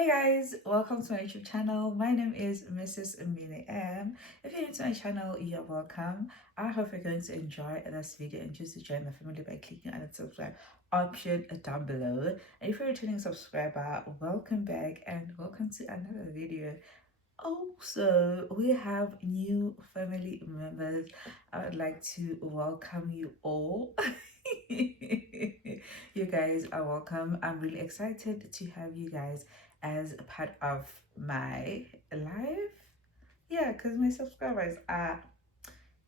Hey guys, welcome to my YouTube channel. My name is Mrs. Minnie M. If you're new to my channel, you're welcome. I hope you're going to enjoy this video and choose to join my family by clicking on the subscribe option down below. And if you're a returning subscriber, welcome back and welcome to another video. Also, we have new family members. I would like to welcome you all. You guys are welcome. I'm really excited to have you guys as a part of my life. Yeah, because my subscribers are,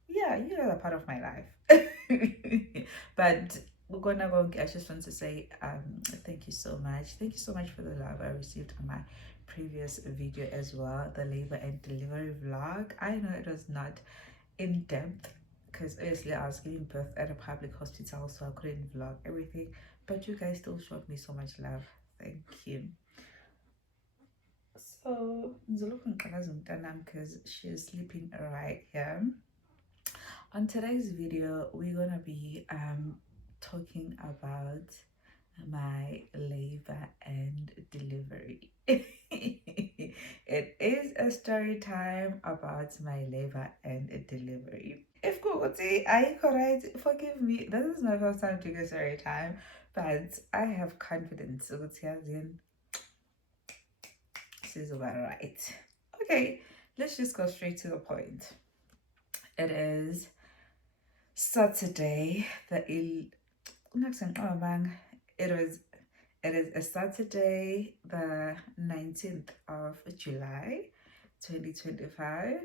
yeah, you guys are part of my life. But we're gonna go. I just want to say thank you so much. Thank you so much for the love I received on my previous video as well, the labor and delivery vlog. I know it was not in depth because obviously I was giving birth at a public hospital, so I couldn't vlog everything, but you guys still showed me so much love. Thank you. So because she's sleeping right here. On today's video, we're gonna be talking about my labor and delivery. It is a story time about my labor and delivery. If Kukuti, are you correct? Forgive me, this is my first time doing a story time, but I have confidence. Kukuti, as in, this is about right. Okay, let's just go straight to the point. It is Saturday, oh man, it is a Saturday, the 19th of July, 2025.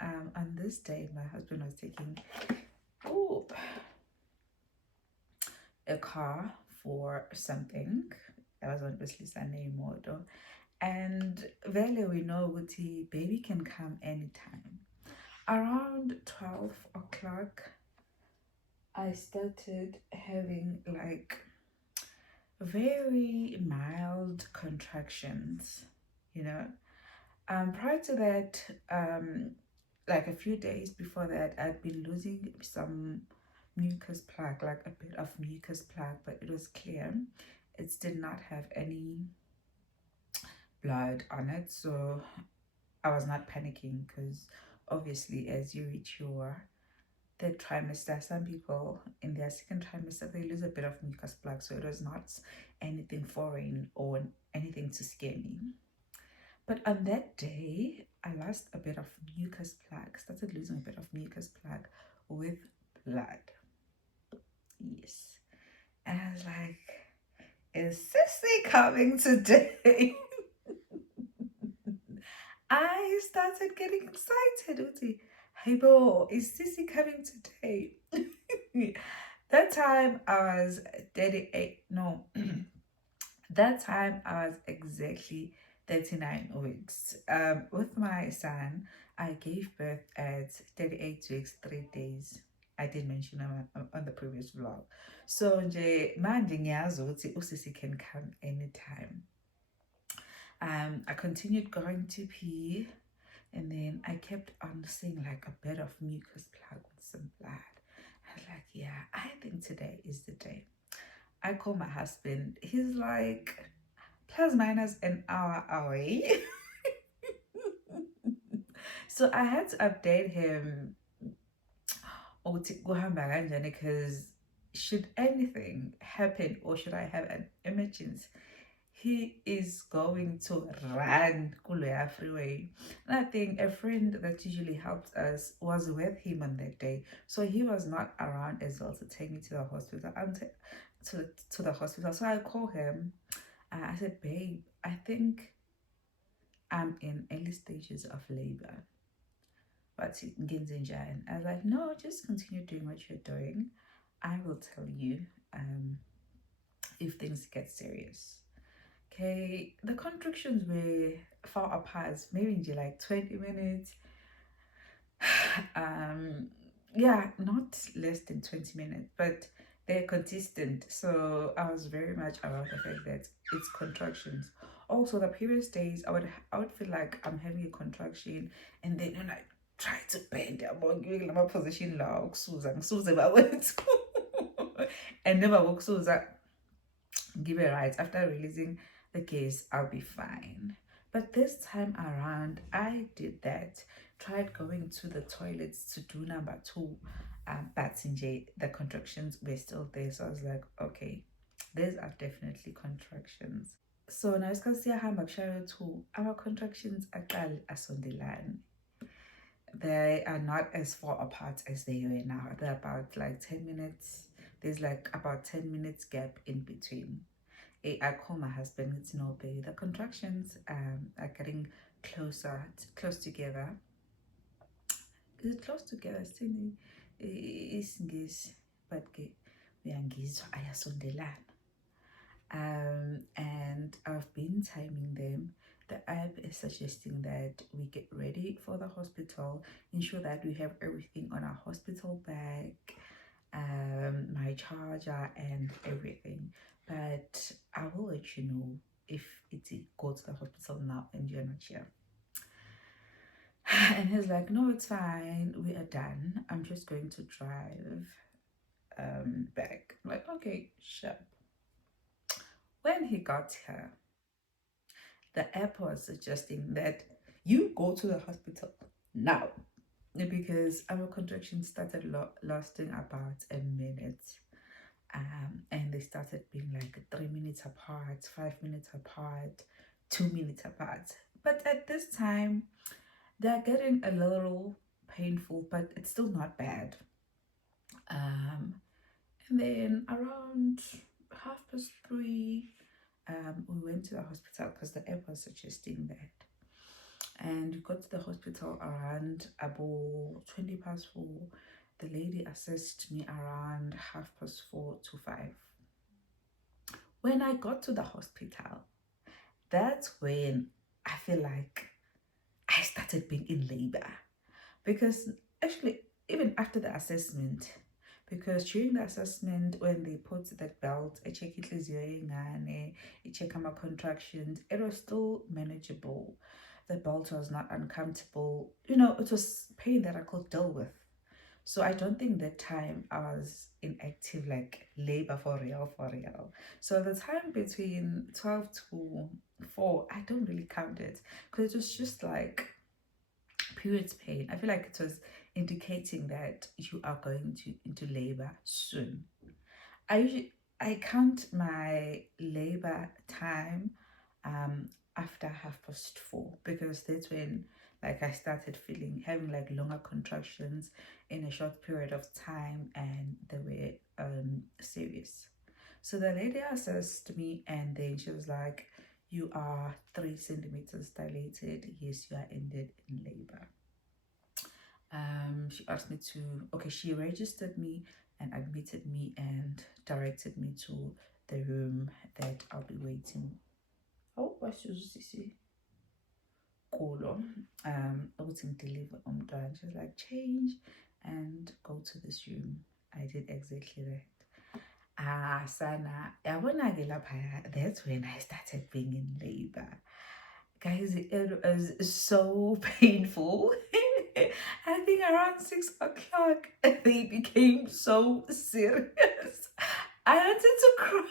On this day, my husband was taking a car for something. It was obviously Sunday morning. And really, we know Guti, baby can come anytime. Around 12 o'clock, I started having like very mild contractions, you know. Prior to that, like a few days before that, I'd been losing some mucus plug, like a bit of mucus plug, but it was clear. It did not have any blood on it, so I was not panicking because obviously, as you reach your third trimester, some people in their second trimester they lose a bit of mucus plug, so it was not anything foreign or anything to scare me. But on that day, I lost a bit of mucus plug, started losing a bit of mucus plug with blood. Yes. And I was like, is Sissy coming today? I started getting excited. Uti, hey, bo, is Sissy coming today? That time I was 38. No, that time I was exactly 39 weeks. With my son, I gave birth at 38 weeks, 3 days. I did mention on the previous vlog. So nje manje ngiyazi ukuthi usisi can come anytime. I continued going to pee, and then I kept on seeing like a bit of mucus plug with some blood. I was like, yeah, I think today is the day. I call my husband. He's like plus minus an hour away. So I had to update him because should anything happen or should I have an emergency, he is going to run Kuloya freeway. And I think a friend that usually helps us was with him on that day, so he was not around as well to take me to the hospital. To the hospital. So I called him. I said, babe, I think I'm in early stages of labor. But I was like, no, just continue doing what you're doing. I will tell you if things get serious. Okay, the contractions were far apart, maybe in like 20 minutes. Yeah, not less than 20 minutes, but they're consistent. So I was very much aware of the fact that it's contractions. Also, the previous days I would feel like I'm having a contraction, and then when I try to bend, I'm giving my position now, and never walk Susan give it right after releasing because I'll be fine. But this time around, I did that. Tried going to the toilets to do number two, but the contractions were still there. So I was like, okay, these are definitely contractions. So now isikhathi siyahamba kushaya two, our contractions aqale asondelane. They are not as far apart as they were now. They're about like 10 minutes. There's like about 10 minutes gap in between. I call my husband, it's no baby. The contractions are getting close together. Is it close together? Isingisi, but ke uyangizwa ayasondelana. And I've been timing them. The app is suggesting that we get ready for the hospital, ensure that we have everything on our hospital bag, my charger and everything. But I will let you know if it's go to the hospital now and you're not here. And he's like, no, it's fine, we are done, I'm just going to drive back. I'm like, okay, sure. When he got here, the app was suggesting that you go to the hospital now because our contractions started lasting about a minute. And they started being like 3 minutes apart, 5 minutes apart, 2 minutes apart. But at this time, they're getting a little painful, but it's still not bad. And then around 3:30, we went to the hospital because the app was suggesting that. And we got to the hospital around about 4:20. The lady assessed me around 4:30 to 5. When I got to the hospital, that's when I feel like I started being in labor. Because actually, even after the assessment, because during the assessment, when they put that belt, I check it, I check my contractions, it was still manageable. The belt was not uncomfortable. You know, it was pain that I could deal with. So I don't think that time I was in active like labor for real, for real. So the time between 12 to 4, I don't really count it because it was just like periods pain. I feel like it was indicating that you are going to into labor soon. I count my labor time after 4:30 because that's when like I started having like longer contractions in a short period of time and they were serious. So the lady assessed me and then she was like, you are 3 centimeters dilated. Yes, you are ended in labor. She asked me to, okay, she registered me and admitted me and directed me to the room that I'll be waiting. Oh, what's your see? Kolo. Waiting deliver umntwana. She was like, change and go to this room. I did exactly that. Sana, yabona-ke laphaya, that's when I started being in labor. Guys, it was so painful. I think around 6 o'clock, they became so serious. I wanted to cry,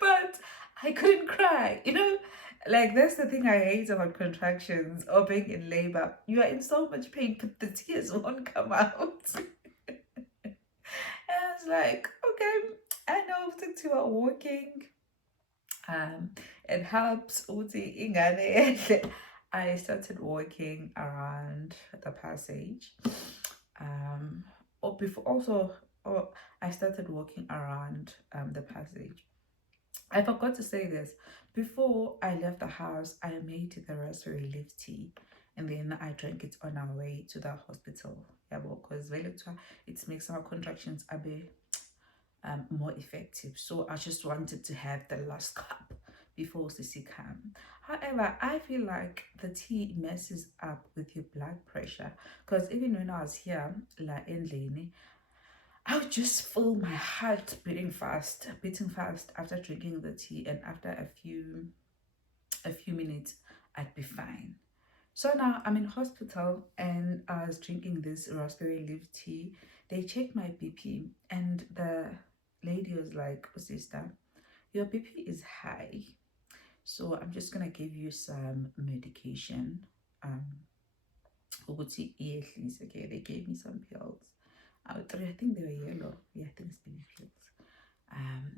but I couldn't cry. You know, like that's the thing I hate about contractions or being in labor. You are in so much pain, but the tears won't come out. And I was like, okay, I know if you are walking. It helps Uti ingane. I started walking around the passage. Or before also, or I started walking around the passage. I forgot to say this. Before I left the house, I made the raspberry leaf tea and then I drank it on our way to the hospital. Yeah, because it makes our contractions a bit more effective. So I just wanted to have the last cup before Sissy came. However, I feel like the tea messes up with your blood pressure because even when I was here, like in Lene, I would just feel my heart beating fast after drinking the tea, and after a few minutes, I'd be fine. So now I'm in hospital and I was drinking this raspberry leaf tea. They checked my BP and the lady was like, oh, sister, your BP is high. So I'm just gonna give you some medication. Um, ukuthi iyehlise. Okay, they gave me some pills. Three, I think they were yellow. Yeah, I think it's baby pills.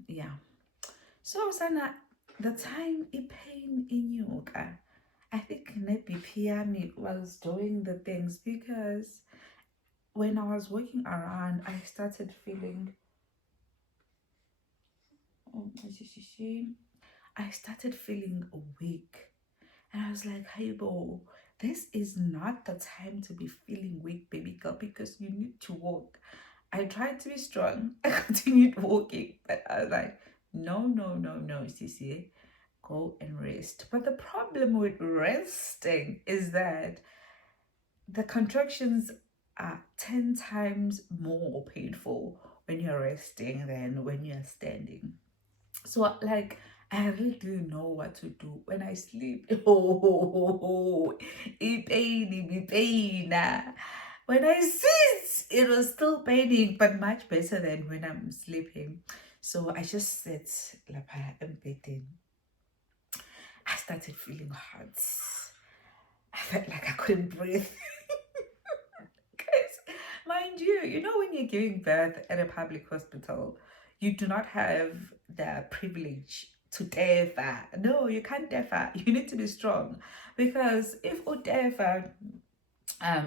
Yeah. So Sana, the time I pain in yoga, I think BP was doing the things because when I was walking around, I started feeling. Oh, I started feeling weak. And I was like, hey, bro, this is not the time to be feeling weak, baby girl, because you need to walk. I tried to be strong. I continued walking, but I was like, no, no, no, no, Sissy, go and rest. But the problem with resting is that the contractions are 10 times more painful when you're resting than when you're standing. So like I really didn't know what to do when I sleep. Oh, it pain, it pain. When I sit, it was still paining, but much better than when I'm sleeping. So I just sat like in bed. I started feeling hot. I felt like I couldn't breathe. Guys, mind you, when you're giving birth at a public hospital, you do not have the privilege to defer. No, you can't defer. You need to be strong because if you defer,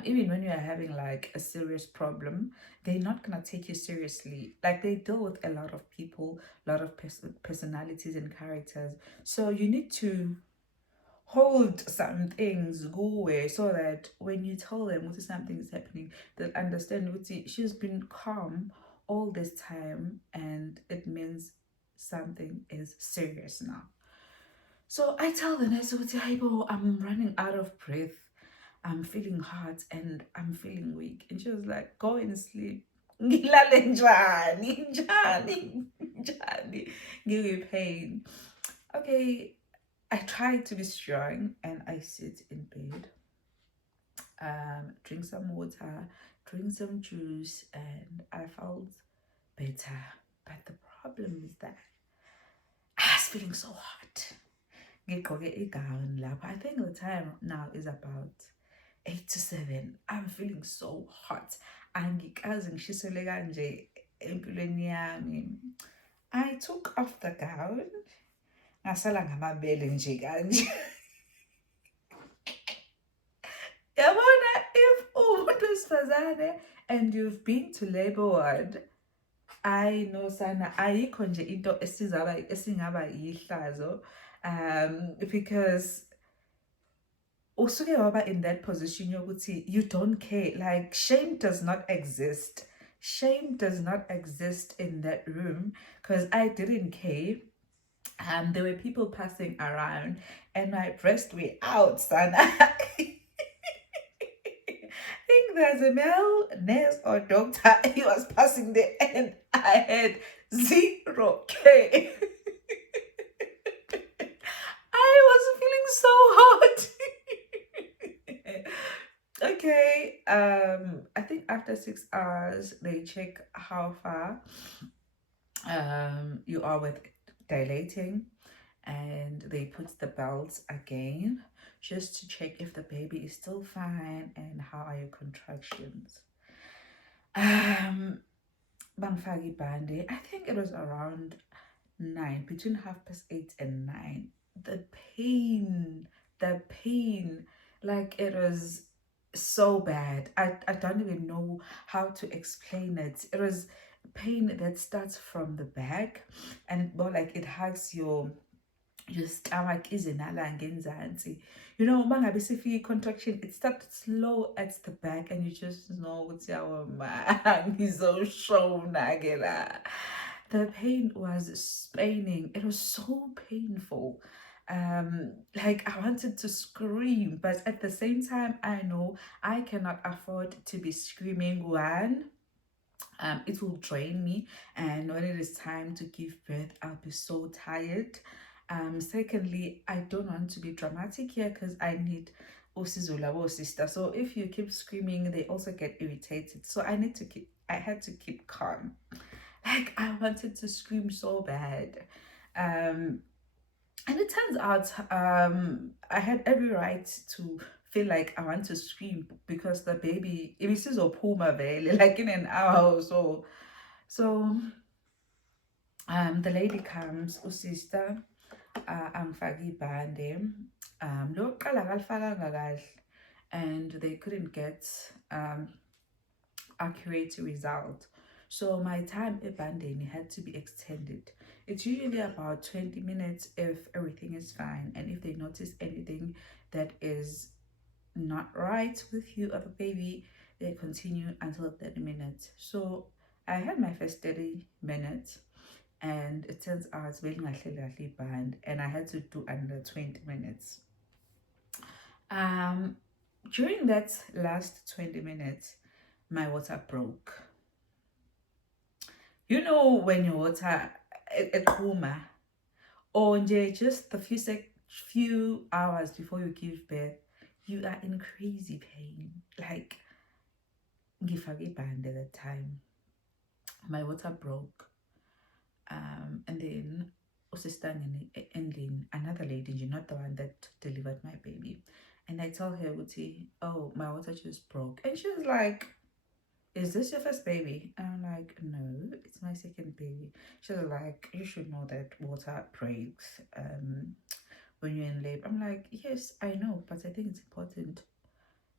even when you are having like a serious problem, they're not gonna take you seriously. Like they deal with a lot of people, a lot of personalities and characters. So you need to hold some things go away so that when you tell them what something is happening, they'll understand what she's been calm all this time and it means something is serious now. So I tell the nurse, hey, I'm running out of breath. I'm feeling hot and I'm feeling weak. And she was like, go and sleep. Ngilale njani, njani, njani. Give you pain. Okay, I try to be strong and I sit in bed, drink some water, drink some juice, and I felt better. But the problem is that I was feeling so hot. Ngigqoke igown lapha. I think the time now is about 8 to 7. I'm feeling so hot. Angikaze ngishiselwe kanje empilweni yami. I took off the gown. Ngasala ngamabele nje kanje. Yabona, if umuntu wesifazane and you've been to labor ward, I know sana ayikho nje into esingaba yihlazo because usuke waba in that position yokuthi you don't care, like shame does not exist. Shame does not exist in that room because I didn't care. There were people passing around and my breasts were out, sana. Think there's a male nurse or doctor. He was passing there and I had 0K. I was feeling so hot. Okay, I think after 6 hours they check how far you are with dilating and they put the belts again just to check if the baby is still fine and how are your contractions. Bangfagi bande, I think it was around 9, between 8:30 and 9. The pain, like it was so bad. I don't even know how to explain it. It was pain that starts from the back and more like it hugs your stomach izinala ngenzansi. Uma ngabe sifika contraction, it starts slow at the back and you just know ukuthi yawa man ngizoshona ke la. The pain was paining. It was so painful. Like I wanted to scream, but at the same time I know I cannot afford to be screaming. One, it will drain me, and when it is time to give birth I'll be so tired. Secondly, I don't want to be dramatic here because I need usizo labo sister. So if you keep screaming they also get irritated, so I had to keep calm. Like I wanted to scream so bad. And it turns out I had every right to feel like I want to scream because the baby, it was a puma vele, like in an hour or so. So the lady comes, sister, angifake ibhande. Lokuqala akalifakanga kahle, and they couldn't get accurate result. So my time ebanding had to be extended. It's usually about 20 minutes if everything is fine, and if they notice anything that is not right with you or the baby, they continue until 30 minutes. So I had my first 30 minutes, and it turns out it's very band, and I had to do another 20 minutes. Um, During that last 20 minutes, my water broke. You know when your water a coma or just a few hours before you give birth, you are in crazy pain. Like ngifake band at that time. My water broke. And then sister and then another lady, you're not the one that delivered my baby. And I tell her, Uti, oh, my water just broke. And she was like, is this your first baby? And I'm like, no, it's my second baby. She was like, you should know that water breaks when you're in labor. I'm like, yes, I know, but I think it's important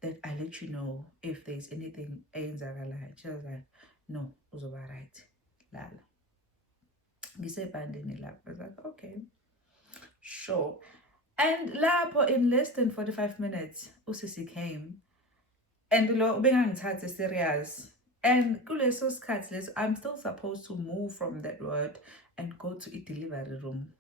that I let you know if there's anything. She was like, no, uzoba right. Lala. Ngisebhandeni lapho. I was like, okay, sure. And lapho in less than 45 minutes, usisi came. And lo bengangithathe serious. And kuleso sikhathi leso, I'm still supposed to move from that ward and go to a delivery room.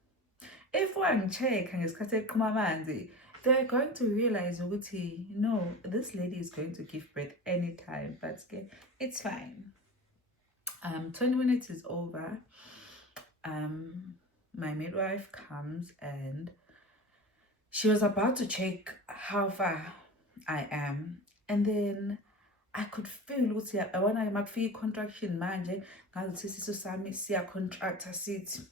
If wangi-check ngesikhathi eqhuma amanzi, they're going to realize ukuthi no, this lady is going to give birth anytime, but it's fine. 20 minutes is over. My midwife comes and she was about to check how far I am, and then I could feel ukuthi yabona makufika i-contraction manje ngazuthi isisu sami siya-contracta sithi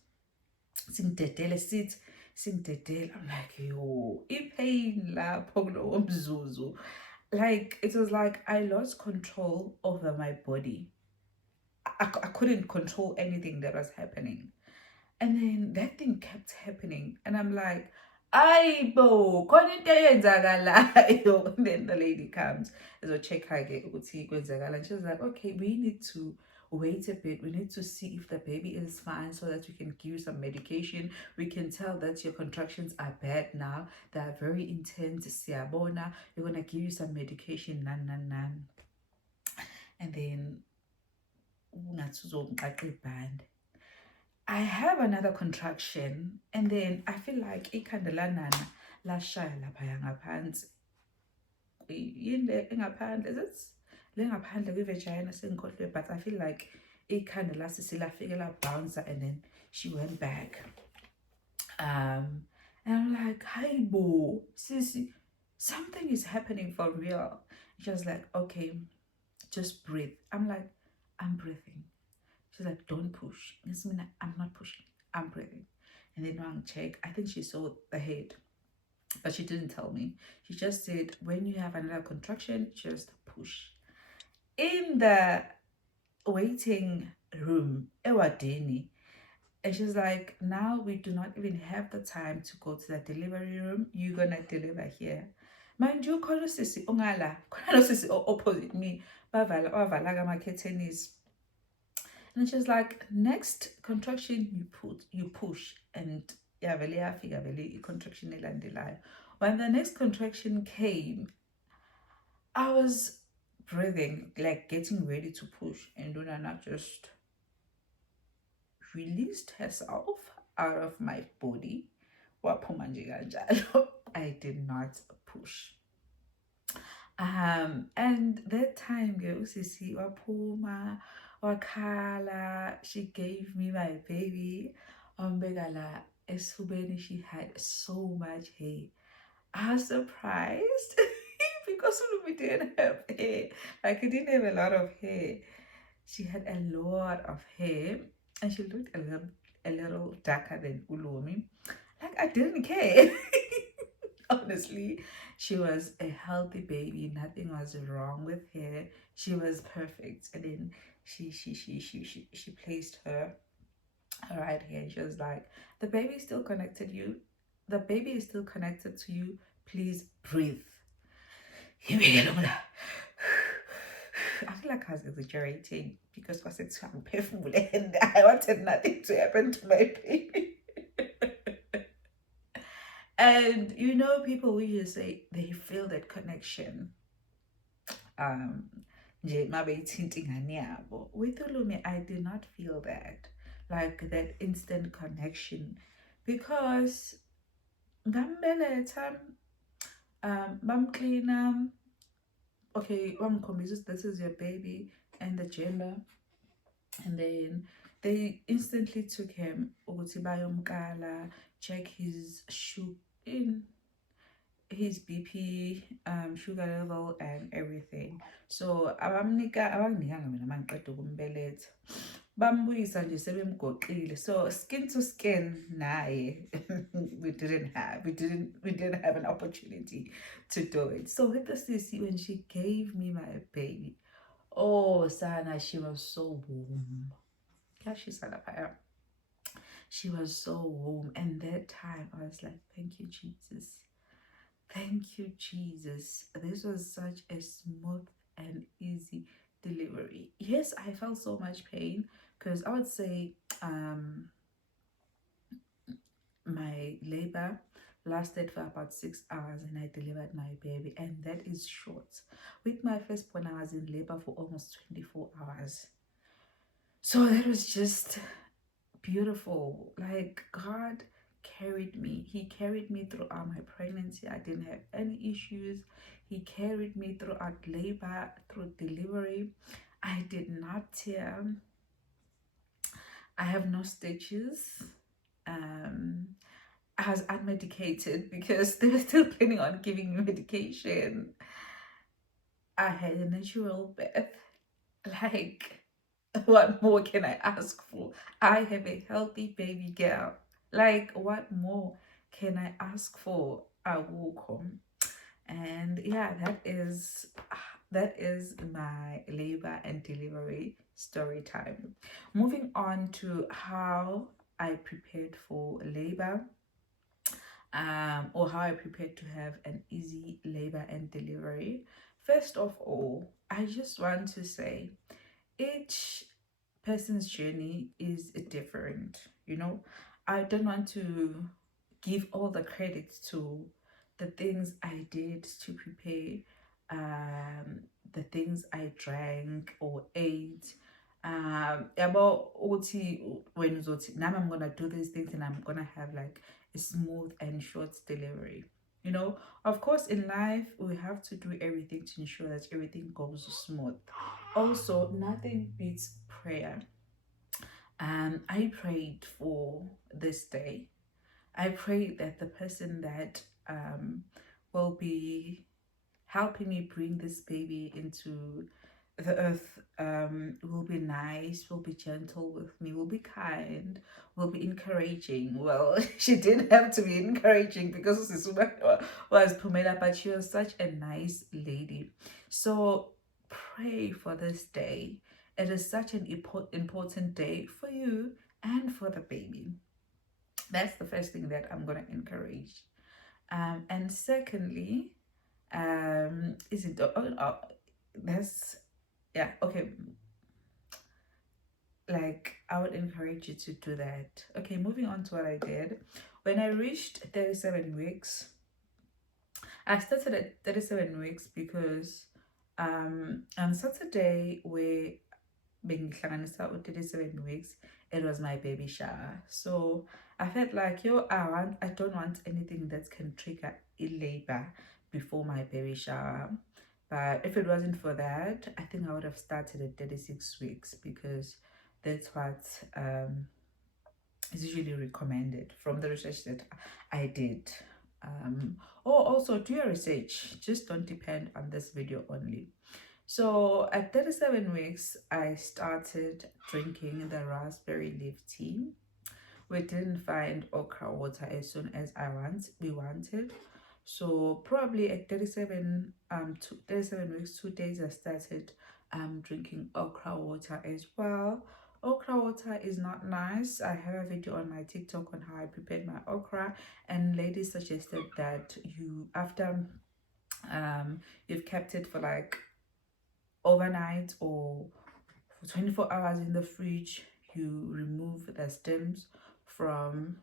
singidedele. I'm like, yo, i-pain lapho kulowo mzuzu. Like, it was like I lost control over my body. I couldn't control anything that was happening. And then that thing kept happening. And I'm like, Aibo, khona into eyenzakalayo. And then the lady comes, so check her again, and she was like, okay, we need to wait a bit. We need to see if the baby is fine so that we can give you some medication. We can tell that your contractions are bad now. They are very intense. Siyabona. We're going to give you some medication. Nan. And then, band. I have another contraction, and then I feel like ikhanda lanana lashaya laphaya ngaphansi. Yini le engaphandle? Is it le ngaphandle kwi-vagina sengikhohlwe, but I feel like ikhanda lasisi lafike bouncer, and then she went back. And I'm like, hi bo, sissy, something is happening for real. She was like, okay, just breathe. I'm like, I'm breathing. She's like, don't push. I'm not pushing. I'm breathing. And then one check, I think she saw the head, but she didn't tell me. She just said, when you have another contraction, just push. In the waiting room, ewadini, and she's like, now we do not even have the time to go to the delivery room. You're gonna deliver here. Mind you, khona sisi ongala, khona sisi opposite me, bavala my curtains. And she's like, next contraction you push, and yeah, vele yafika vele contraction elandelayo. When the next contraction came, I was breathing, like getting ready to push, and Lunana just released herself out of my body. Waphuma nje kanjalo. I did not push. And that time usisi waphuma wakhala, she gave me my baby. Begala esifubeni, she had so much hair. I was surprised because Ulumi didn't have hair. Like, he didn't have a lot of hair. She had a lot of hair, and she looked a little darker than Ulumi. Like, I didn't care. Honestly, she was a healthy baby. Nothing was wrong with her. She was perfect. And then she placed her right here. And she was like, the baby is still connected you. The baby is still connected to you. Please breathe. I feel like I was exaggerating because I said I'm painful and I wanted nothing to happen to my baby. And you know, people will just say they feel that connection. Um, nje uma beyithinta ingane yabo. With Ulumi, I did not feel that, like that instant connection, because ngambeletha, bamklina, okay, bamkhombisa this is your baby and the gender, and then they instantly took him ukuthi bayomkala, check his sugar in his BP, sugar level and everything. So abanginikanga mina mangiqeda ukumbeletha, bambuyisa nje sebemgoqile. So skin to skin naye we didn't have an opportunity to do it. So with the sissy, when she gave me my baby, oh Sana, she was so warm. Yeah, she was so warm. And that time I was like, thank you, Jesus. Thank you, Jesus. This was such a smooth and easy delivery. Yes, I felt so much pain because I would say my labor lasted for about 6 hours and I delivered my baby, and that is short. With my firstborn, I was in labor for almost 24 hours. So that was just beautiful. Like, God carried me. He carried me throughout my pregnancy. I didn't have any issues. He carried me throughout labor, through delivery. I did not tear. I have no stitches. um I was unmedicated because they were still planning on giving me medication. I had a natural birth. Like, what more can I ask for? I have a healthy baby girl. Like, what more can I ask for? I walk home. And yeah, that is my labor and delivery story time. Moving on to how I prepared for labor, or how I prepared to have an easy labor and delivery. First of all, I just want to say each person's journey is different. You know, I don't want to give all the credit to the things I did to prepare, the things I drank or ate. About uthi when uzothi now I'm gonna do these things and I'm gonna have like a smooth and short delivery. You know, of course, in life we have to do everything to ensure that everything goes smooth. Also, nothing beats prayer. I prayed for this day. I pray that the person that will be helping me bring this baby into the earth will be nice, will be gentle with me, will be kind, will be encouraging. Well, she didn't have to be encouraging because Sisuma was Pumela, but she was such a nice lady. So pray for this day. It is such an important day for you and for the baby. That's the first thing that I'm going to encourage. And secondly, is it that's yeah, okay, like I would encourage you to do that. Okay, moving on to what I did. When I reached 37 weeks, I started at 37 weeks because on Saturday we bengihlanganisa u-37 weeks, it was my baby shower. So I felt like, I don't want anything that can trigger a labor before my baby shower. But if it wasn't for that, I think I would have started at 36 weeks because that's what is usually recommended from the research that I did. Or also do your research, just don't depend on this video only. So at 37 weeks, I started drinking the raspberry leaf tea. we didn't find okra water as soon as we wanted. So probably at 37 weeks, 2 days, I started drinking okra water as well. Okra water is not nice. I have a video on my TikTok on how I prepared my okra, and ladies suggested that you, after you've kept it for like overnight or for 24 hours in the fridge, you remove the stems from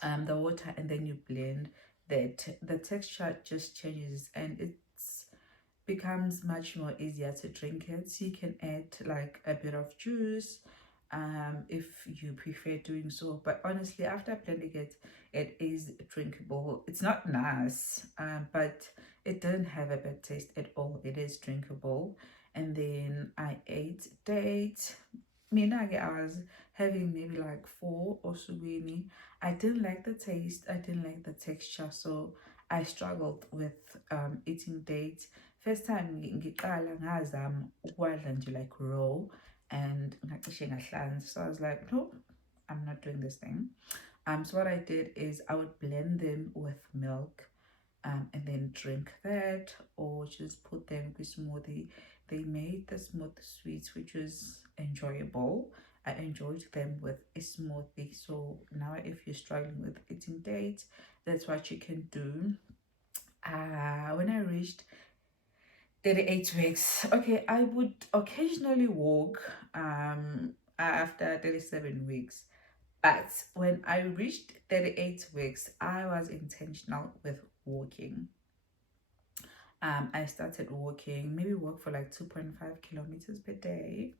the water, and then you blend that. The texture just changes, and it's becomes much more easier to drink it. So you can add like a bit of juice if you prefer doing so, but honestly after blending it, it is drinkable. It's not nice, but it doesn't have a bad taste at all. It is drinkable. And then I ate dates. Minnie, I was having maybe like four or so. I didn't like the taste, I didn't like the texture, so I struggled with eating dates. First time ngiqala ngazama ukwadla nje like raw, and ngacishe ngahlanza. So I was like, no, I'm not doing this thing. So what I did is I would blend them with milk, and then drink that, or just put them with smoothie. They made the smooth sweets, which was enjoyable. I enjoyed them with a smoothie. So now if you're struggling with eating dates, that's what you can do. When I reached 38 weeks, okay, I would occasionally walk after 37 weeks. But when I reached 38 weeks, I was intentional with walking. I started walking, maybe walk for like 2.5 kilometers per day.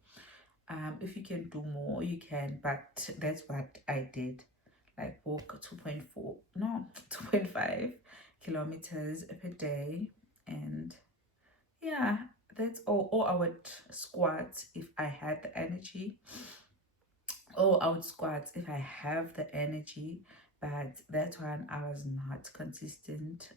If you can do more, you can, but that's what I did. Like walk 2.4, no, 2.5 kilometers per day. And yeah, that's all. Or I would squat if I had the energy. I would squat if I have the energy, but that one I was not consistent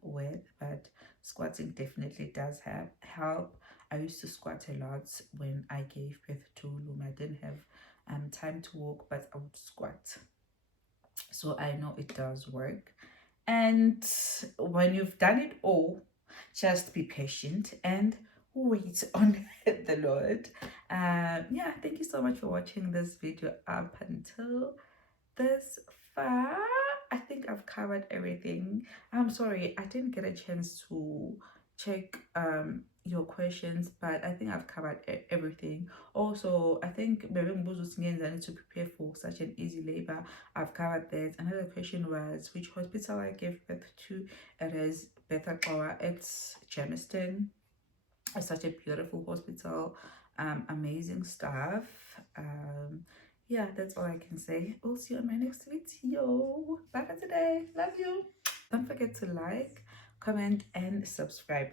with. But squatting definitely does have help. I used to squat a lot when I gave birth to Luma. I didn't have time to walk, but I would squat. So I know it does work. And when you've done it all, just be patient and wait on the Lord. Yeah, thank you so much for watching this video up until this far. I think I've covered everything. I'm sorry I didn't get a chance to check your questions, but I think I've covered everything. Also, I think maybe Mbuzo I need to prepare for such an easy labor. I've covered that. Another question was which hospital I gave birth to. It is Bethel. It's Jamestown. It's such a beautiful hospital, amazing staff. Yeah, that's all I can say. We'll see you on my next video. Bye for today. Love you. Don't forget to like, comment, and subscribe.